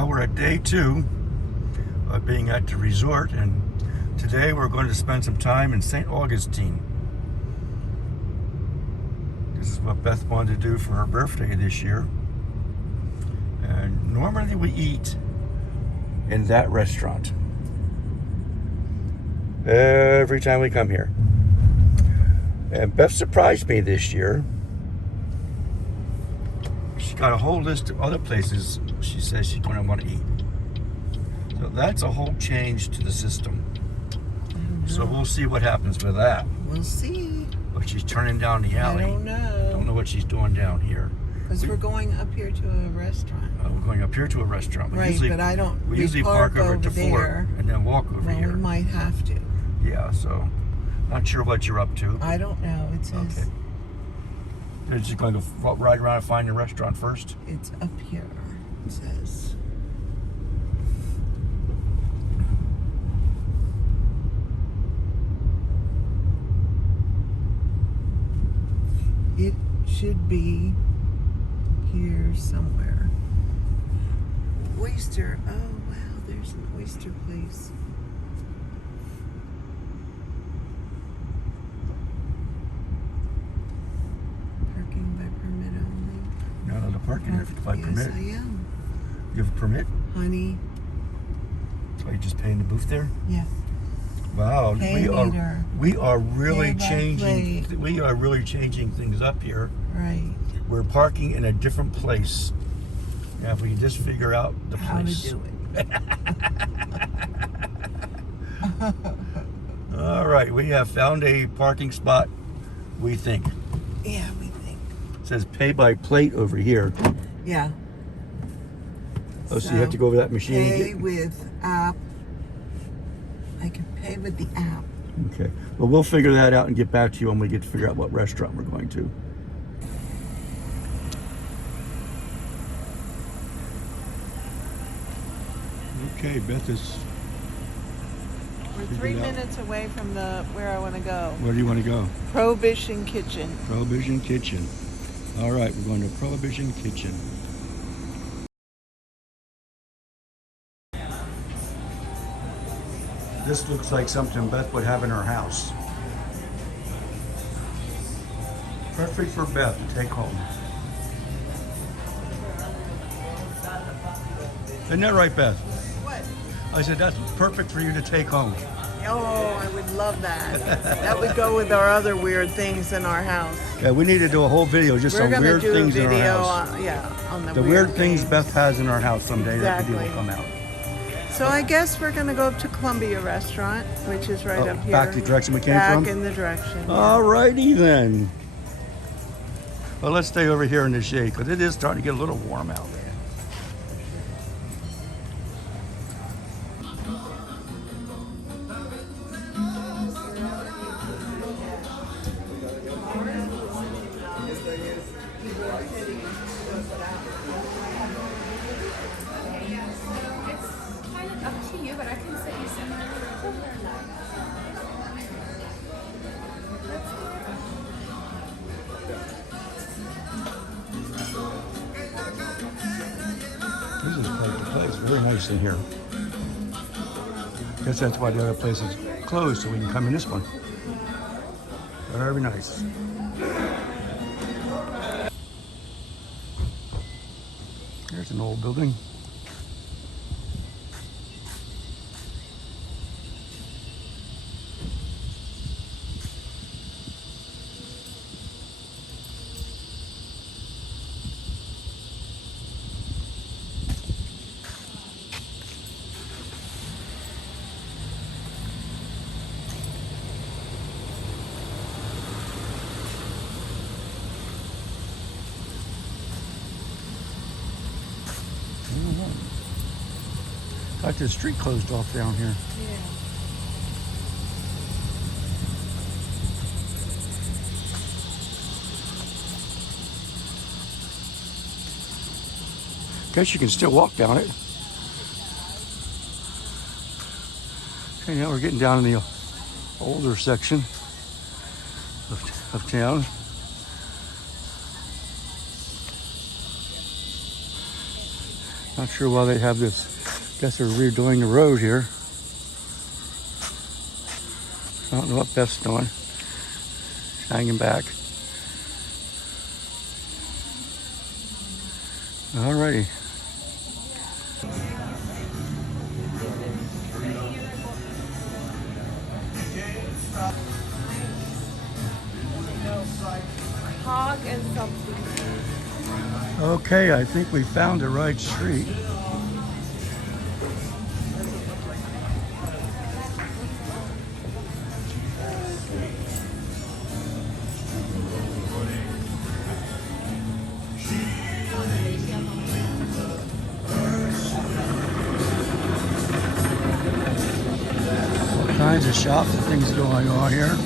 Well, we're at day 2 of being at the resort, and today we're going to spend some time in St. Augustine. This is what Beth wanted to do for her birthday this year. And normally we eat in that restaurant every time we come here. And Beth surprised me this year. She got a whole list of other places she says she's going to want to eat. So that's a whole change to the system. So we'll see what happens with that. We'll see. But she's turning down the alley. I don't know. Don't know what she's doing down here. Because we're going up here to a restaurant. We're going up here to a restaurant. Right, but I don't. We usually park over at the there, fort and then walk over here. We might have to. Yeah, so not sure what you're up to. I don't know. It says. Okay. You're just going to go ride around and find a restaurant first? It's up here. It says. It should be here somewhere. Oyster. Oh, wow. There's an oyster place. Parking by permit only. You're not allowed to park in here by permit. Yes, I am. You have a permit? Honey. So you just paying the booth there? Yeah. Wow, Pay meter. we are really Pay by changing. plate. We are really changing things up here. Right. We're parking in a different place. Now, if we can just figure out the How place. to do it. All right, we have found a parking spot. We think. Yeah, we think. It says pay by plate over here. Yeah. Oh, so you have to go over that machine. and Pay with app. I can pay with the app. Okay. Well, we'll figure that out and get back to you when we get to figure out what restaurant we're going to. Okay, Beth is... We're 3 minutes away from where I want to go. Where do you want to go? Prohibition Kitchen. Prohibition Kitchen. All right, we're going to Prohibition Kitchen. This looks like something Beth would have in her house. Perfect for Beth to take home. Isn't that right, Beth? What? I said that's perfect for you to take home. Oh, I would love that. That would go with our other weird things in our house. Yeah, we need to do a whole video just We're on gonna weird do things a in our video house. on The weird things Beth has in our house someday. Exactly. That video will come out. So I guess we're gonna go up to Columbia Restaurant, which is right up here. Back the direction we came from? Back in the direction. All righty then. Well, let's stay over here in the shade because it is starting to get a little warm out. Up to you, but I can set you somewhere. This is quite the place. Very nice in here. Guess that's why the other place is closed, so we can come in this one. Very nice. Here's an old building. Got this street closed off down here. Yeah. Guess you can still walk down it. Okay, now we're getting down in the older section of town. Not sure why they have this. Guess they're redoing the road here. I don't know what Beth's doing. Hanging back. Alrighty. Hog and something. Okay, I think we found the right street. All kinds of shops and things going on here.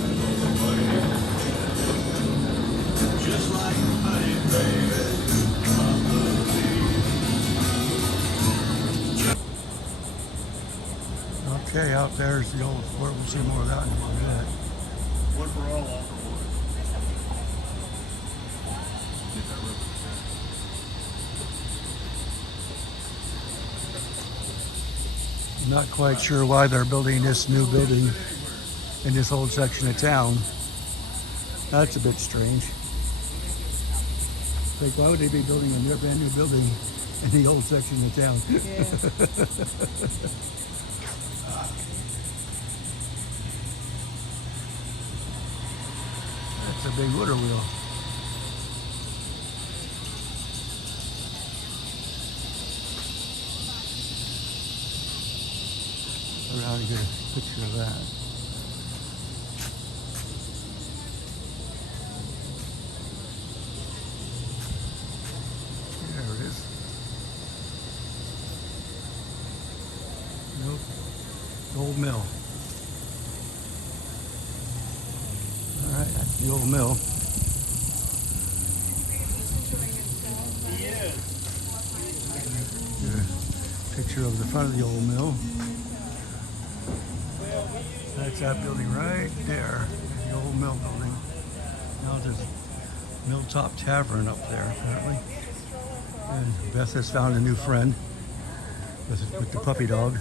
Okay, out there's the old fort. We'll see more of that in a minute. One for all for I'm not quite sure why they're building this new building in this old section of town. That's a bit strange. Like, why would they be building a brand new building in the old section of town? Yeah. That's a big water wheel. Around to get a picture of that. There it is. Nope. The old mill. All right, that's the old mill. Get a picture of the front of the old mill. That's that building right there, the old mill building. Now there's a Milltop Tavern up there, apparently. And Beth has found a new friend with the puppy dog.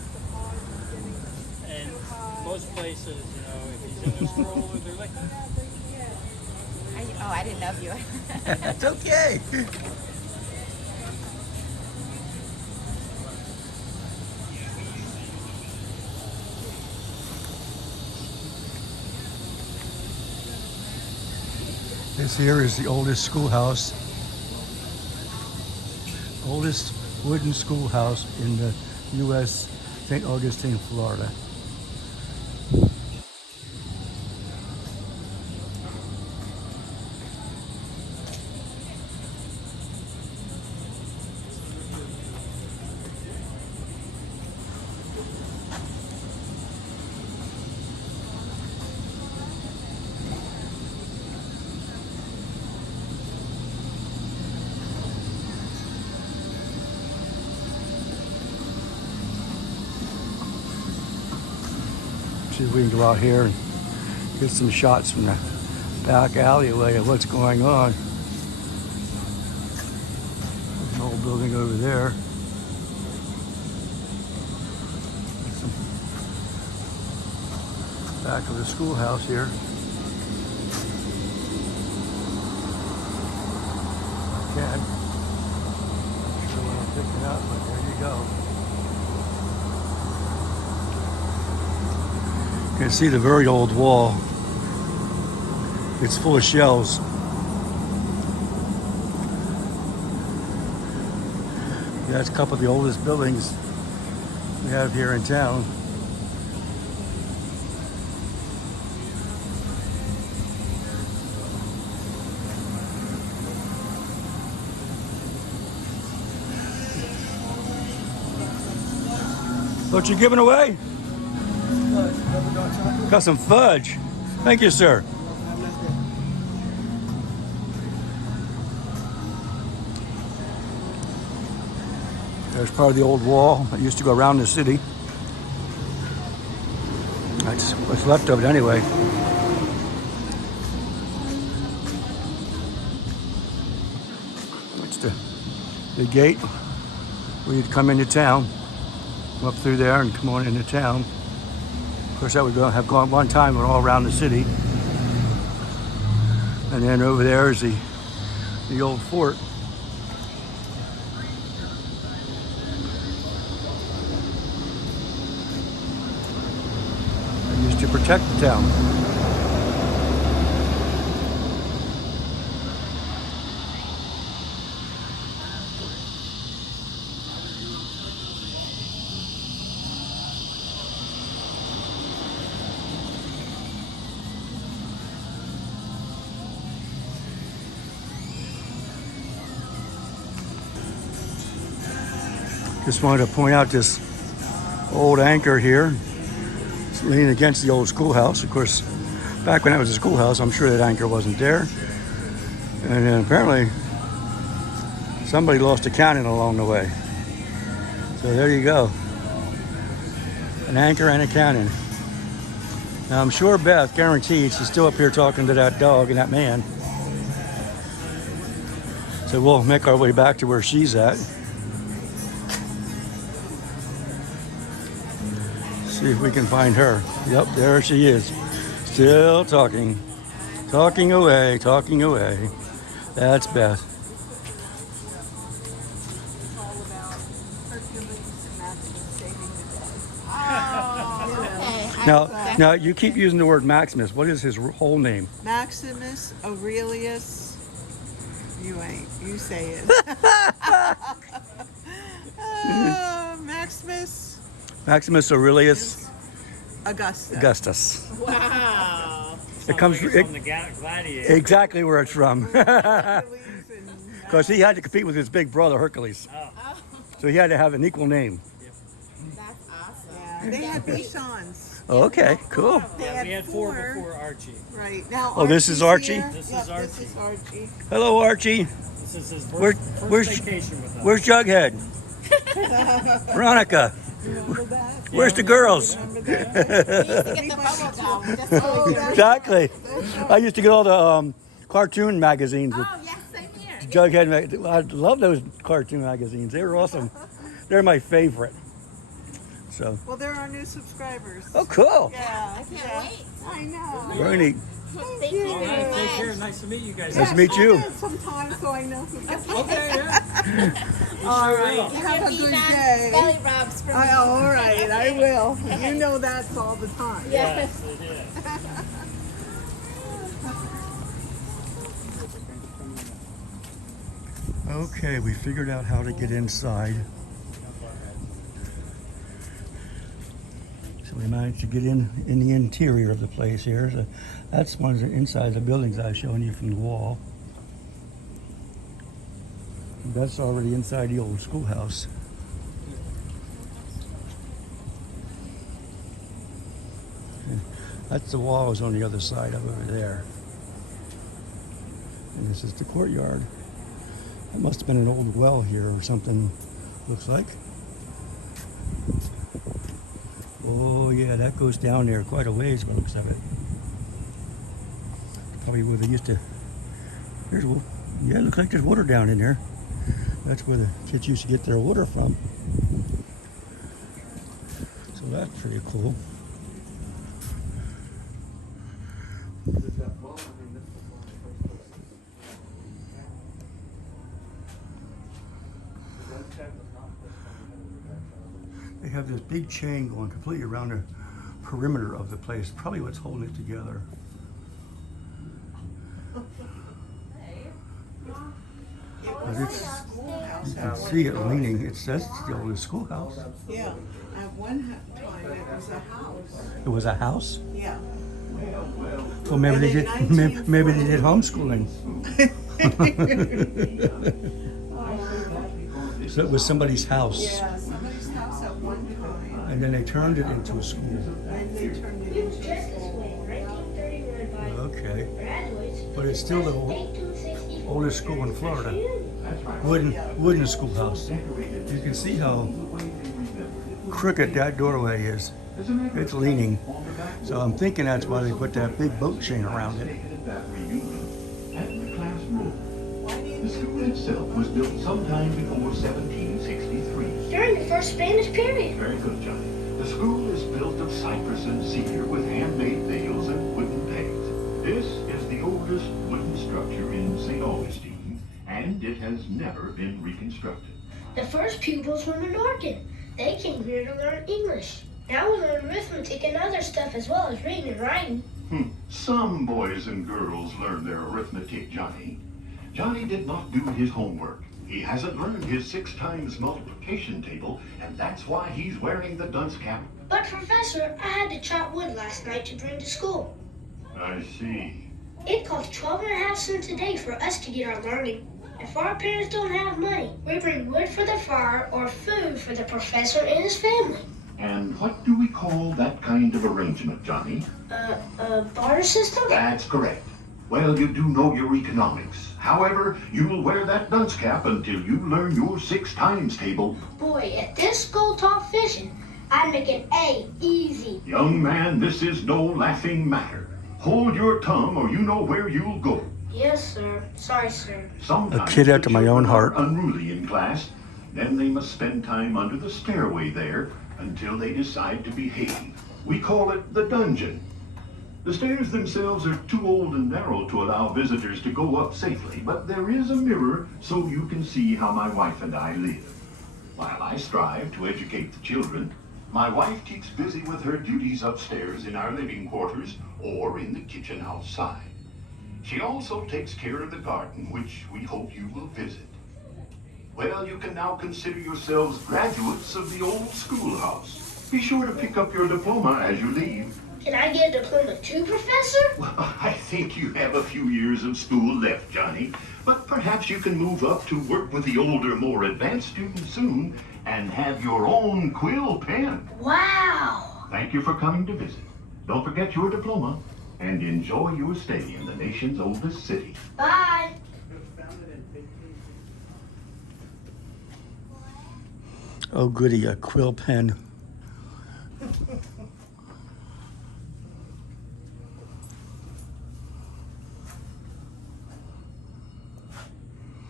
And most places, you know, if he's in a stroller, they're like, I didn't know if you. It's okay. This here is the oldest schoolhouse. Oldest wooden schoolhouse in the U.S., St. Augustine, Florida. See if we can go out here and get some shots from the back alleyway of what's going on. There's an old building over there. Some back of the schoolhouse here. Okay. Not sure what I'm picking up, but there you go. You can see the very old wall. It's full of shells. That's a couple of the oldest buildings we have here in town. What you giving away? Got some fudge. Thank you, sir. There's part of the old wall that used to go around the city. That's what's left of it anyway. That's the gate. where you'd come into town, come up through there and come on into town. Of course, that would have gone one time all around the city. And then over there is the old fort. They used to protect the town. Just wanted to point out this old anchor here. It's leaning against the old schoolhouse. Of course, back when that was a schoolhouse, I'm sure that anchor wasn't there. And then apparently somebody lost a cannon along the way. So there you go. An anchor and a cannon. Now I'm sure Beth, guaranteed, she's still up here talking to that dog and that man. So we'll make our way back to where she's at. See if we can find her. Yep, there she is. Still talking. Talking away, talking away. That's Beth. It's all about Hercules and Maximus saving the day. Okay. Now you keep using the word Maximus. What is his whole name? Maximus Aurelius. You say it. Maximus Aurelius Augustus. Augustus. Wow. It comes from the gladiator. exactly where it's from. Hercules and, Because he had to compete with his big brother Hercules. Oh, So he had to have an equal name. that's awesome. yeah, they had 3 sons. Okay, cool. They Yeah, we had 4 before Archie. Right now. Oh, this is Archie? Here. This Yep, is This is Archie. Hello, Archie. This is his Where- first where's- vacation with us. Where's Jughead? Veronica. Remember that? Where's the girls? Remember that? We used to get the bubble gum. Just so we could- Exactly. I used to get all the cartoon magazines with Oh, yes, same here. Jughead. I love those cartoon magazines. They were awesome. They're my favorite. So, Well, they're our new subscribers. oh, cool. Yeah, I can't yeah. wait. I know. Very neat. Thank you All very right, take care. much. Nice to meet you guys. Nice to meet you. Sometimes so I know who. Okay, yeah. All right. will. Have a good Feedback, day. belly rubs for me. All right, I will. You know that's all the time. Yes. It is. Okay, we figured out how to get inside. So we managed to get in the interior of the place here. So that's one of the inside the buildings I was showing you from the wall. That's already inside the old schoolhouse. And that's the wall is on the other side of over there. And this is the courtyard. It must have been an old well here or something, looks like. Oh yeah, that goes down there quite a ways by the looks of it. Probably where they used to, here's, yeah, it looks like there's water down in there. That's where the kids used to get their water from. So that's pretty cool. They have this big chain going completely around the perimeter of the place. Probably what's holding it together. But it's, you can see it leaning. It says it's the oldest schoolhouse. Yeah. At one time, it was a house. It was a house. Yeah. Well, maybe And they in did. Maybe they did homeschooling. So it was somebody's house, Yeah, somebody's house at one time, and then they turned it into a school. and they turned it into a school. Okay, but it's still the oldest school in Florida. Wooden schoolhouse. You can see how crooked that doorway is. It's leaning. So I'm thinking that's why they put that big boat chain around it. The school itself was built sometime before 1763. first Spanish period. Very good, Johnny. The school is built of cypress and cedar with handmade nails and wooden pegs. This is the oldest wooden structure in St. Augustine, and it has never been reconstructed. The first pupils were Menorcan. They came here to learn English. Now we learn arithmetic and other stuff as well as reading and writing. Some boys and girls learn their arithmetic, Johnny. Johnny did not do his homework. He hasn't learned his 6 times multiplication table, and that's why he's wearing the dunce cap. But Professor, I had to chop wood last night to bring to school. I see. It costs 12.5 cents a day for us to get our learning. If our parents don't have money, we bring wood for the fire or food for the professor and his family. And what do we call that kind of arrangement, Johnny? A barter system? That's correct. Well, you do know your economics. However, you'll wear that dunce cap until you learn your 6 times table. Boy, if this school taught fishing, I'd make an A easy. Young man, this is no laughing matter. Hold your tongue or you know where you'll go. Yes, sir. Sorry, sir. Sometimes A kid after the my own children heart. are unruly in class. Then they must spend time under the stairway there until they decide to behave. We call it the dungeon. The stairs themselves are too old and narrow to allow visitors to go up safely, but there is a mirror so you can see how my wife and I live. While I strive to educate the children, my wife keeps busy with her duties upstairs in our living quarters or in the kitchen outside. She also takes care of the garden, which we hope you will visit. Well, you can now consider yourselves graduates of the old schoolhouse. Be sure to pick up your diploma as you leave. Can I get a diploma too, Professor? Well, I think you have a few years of school left, Johnny. But perhaps you can move up to work with the older, more advanced students soon and have your own quill pen. Wow! Thank you for coming to visit. Don't forget your diploma and enjoy your stay in the nation's oldest city. Bye! Oh, goody, a quill pen.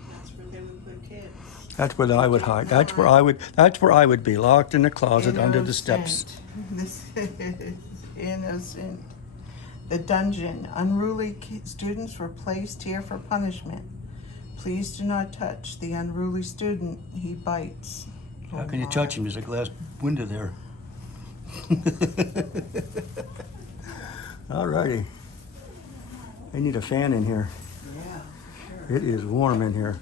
That's where they would put kids. That's where I would hide. That's where I would be, locked in the closet under the steps. This is innocent. The dungeon. Unruly students were placed here for punishment. Please do not touch the unruly student. He bites. How can you touch him? There's a glass window there. All righty. I need a fan in here. Yeah. It is warm in here.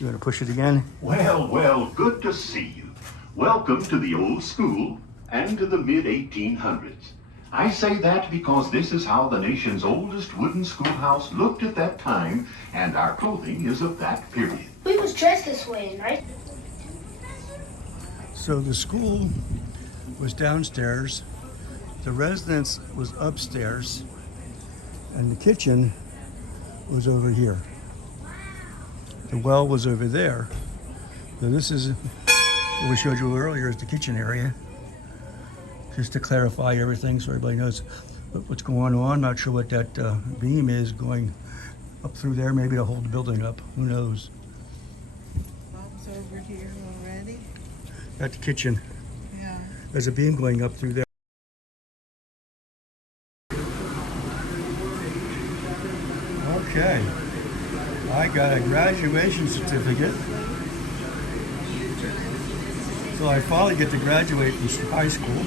You want to push it again? Well, well, good to see you. Welcome to the old school and to the mid-1800s. I say that because this is how the nation's oldest wooden schoolhouse looked at that time, and our clothing is of that period. We was dressed this way, right? So the school was downstairs, the residence was upstairs, and the kitchen was over here. The well was over there. So this is what we showed you earlier is the kitchen area. Just to clarify everything so everybody knows what's going on. Not sure what that beam is going up through there, maybe to hold the building up. Who knows? Bob's over here already. At the kitchen. Yeah. There's a beam going up through there. Okay. I got a graduation certificate. So I finally get to graduate from high school.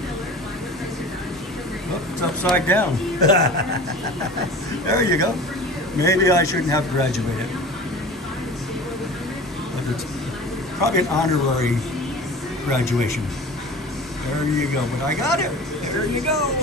Oh, it's upside down. There you go. Maybe I shouldn't have graduated. But it's probably an honorary graduation. There you go. But I got it. There you go.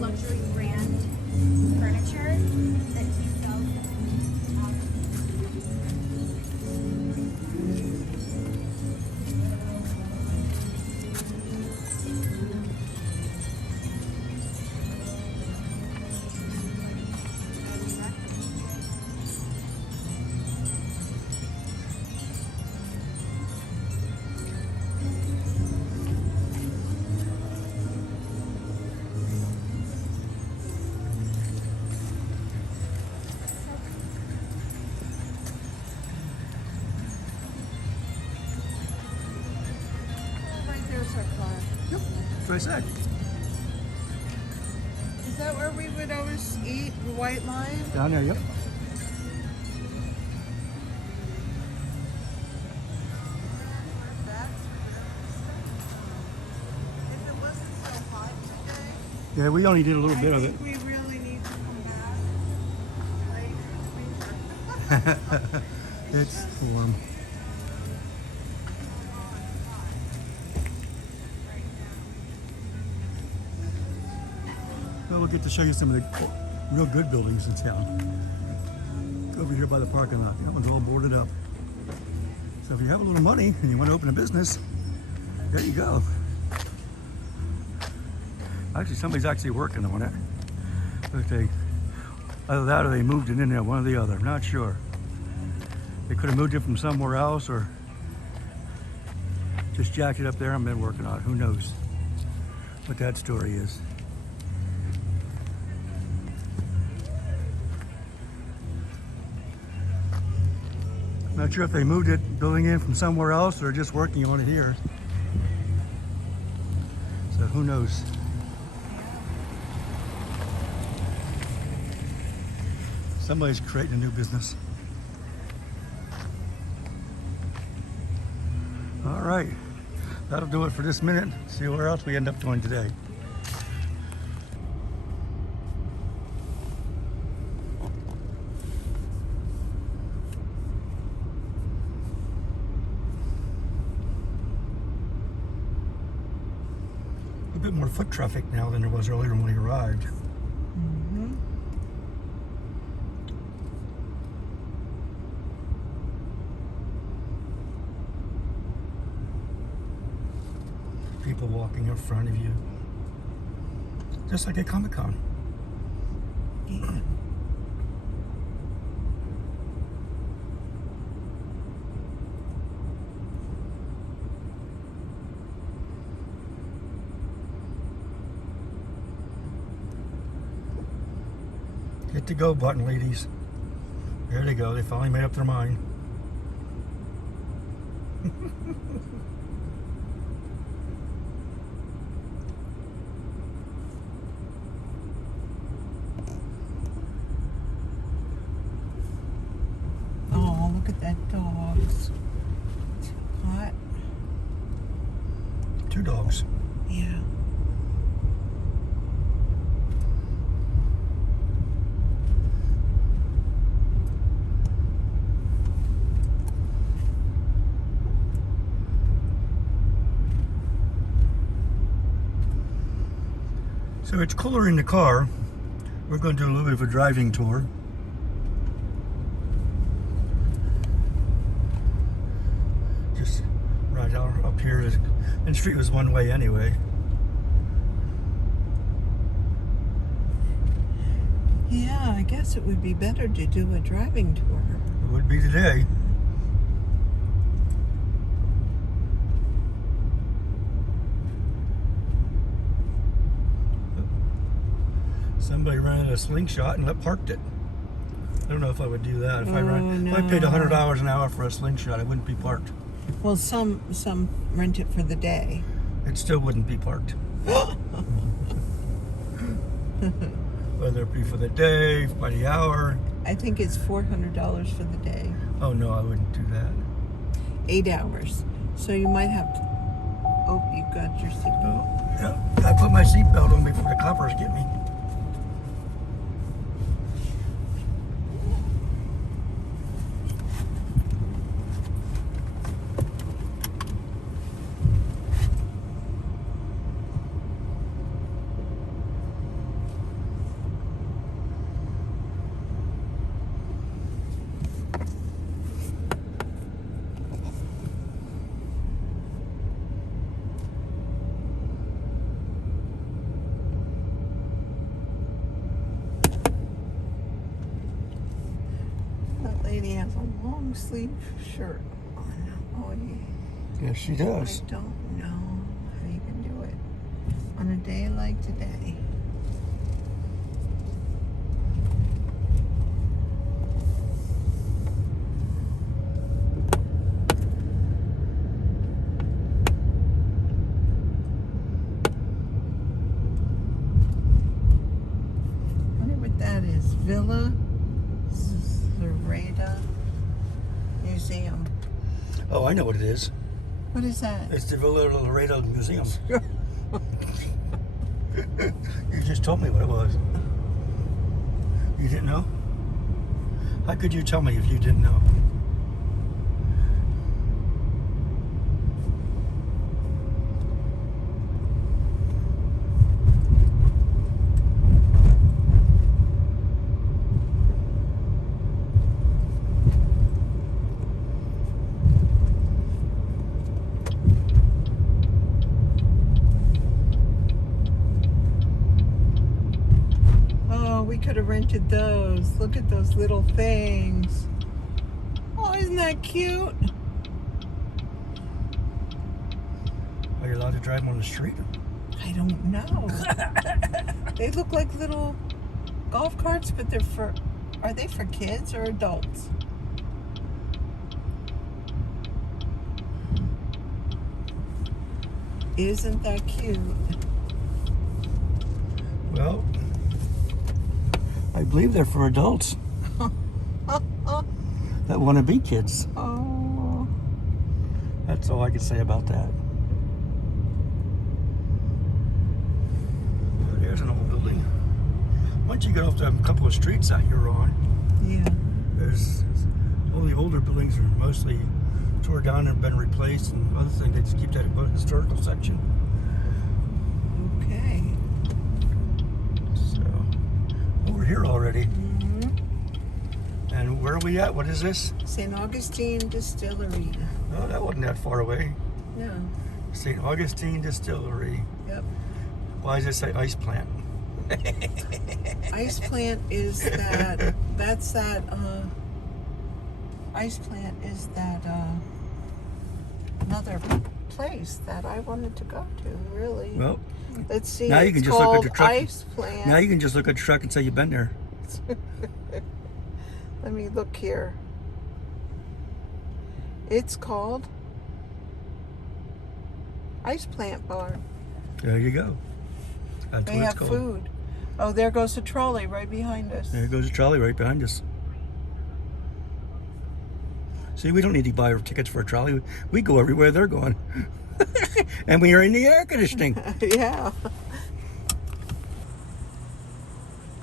Luxury brand furniture that he sells. electric car. Yep, that's what I said. Is that where we would always eat, the White Lion? Down there, yep. If it wasn't so hot today, Yeah, we only did a little I bit of it. think we really need to come back later in the winter. It's warm. Well, we'll get to show you some of the real good buildings in town. Over here by the parking lot. That one's all boarded up. So if you have a little money and you want to open a business, there you go. Actually, somebody's actually working on it. But either that or they moved it in there, one or the other. I'm not sure. They could have moved it from somewhere else or just jacked it up there and been working on it. Who knows what that story is. Not sure if they moved it, building in from somewhere else or just working on it here. So who knows? Somebody's creating a new business. All right, that'll do it for this minute. See where else we end up going today. A bit more foot traffic now than there was earlier when we arrived. Mm-hmm. People walking in front of you. Just like at Comic-Con. Yeah. Hit the go button, ladies. There they go. They finally made up their mind. Oh, look at that dogs. Hot. 2 dogs. Yeah. So it's cooler in the car. We're going to do a little bit of a driving tour. Just right out up here. And the street was one way anyway. Yeah, I guess it would be better to do a driving tour. It would be today. Somebody ran a slingshot and parked it. I don't know if I would do that. If I paid $100 an hour for a slingshot, it wouldn't be parked. Well, some rent it for the day. It still wouldn't be parked. Whether it be for the day, by the hour. I think it's $400 for the day. Oh no, I wouldn't do that. 8 hours. So you might have to. Oh, you got your seatbelt. Yeah, I put my seatbelt on before the coppers get me. That lady has a long sleeve shirt on. Oh, Yes, she I does. don't know how you can do it on a day like today. Villa Zareda Museum. Oh, I know what it is. What is that? It's the Villa Laredo Museum. You just told me what it was. You didn't know? How could you tell me if you didn't know? Oh, we could have rented those. Look at those little things. Oh, isn't that cute? Are you allowed to drive them on the street? I don't know. They look like little golf carts, but they're for... Are they for kids or adults? Isn't that cute? Well, I believe they're for adults that want to be kids. Oh, That's all I can say about that. Oh, there's an old building. Once you get off the couple of streets that you're on, yeah. there's all the older buildings are mostly tore down and been replaced, and other thing they just keep that historical section. Okay. So over here already. Mm-hmm. And where are we at? What is this? St. Augustine Distillery. Oh, that wasn't that far away. No. St. Augustine Distillery. Yep. Why does it say ice plant? Ice plant is that. That's that. Ice plant is that. Another place that I wanted to go to. Really. Well, Let's see. now you it's can just look at called the truck. Ice plant. Now you can just look at the truck and say you've been there. Let me look here. It's called Ice Plant Bar. There you go. That's They what it's have called. food. Oh, there goes the trolley right behind us. There goes the trolley right behind us. See, we don't need to buy tickets for a trolley. We go everywhere they're going. And we are in the air conditioning. Yeah.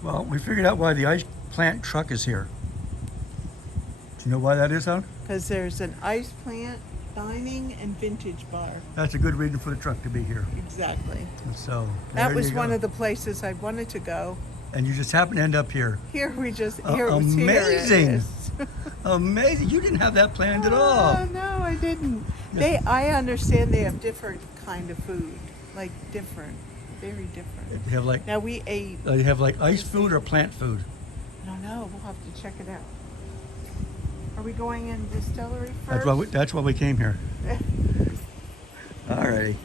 Well, we figured out why the ice plant truck is here. Do you know why that is, hon? Because there's an ice plant, dining, and vintage bar. That's a good reason for the truck to be here. Exactly. So That there was you one go. of the places I wanted to go. And you just happen to end up here. Here we just, A- here it was amazing. Here it is. Amazing. You didn't have that planned at all. Oh, no, I didn't. Yeah. I understand they have different kind of food. Like different. Very different. They have like Now we ate, they have like ice food or plant food. I don't know, we'll have to check it out. Are we going in distillery first? That's why we came here. Alrighty.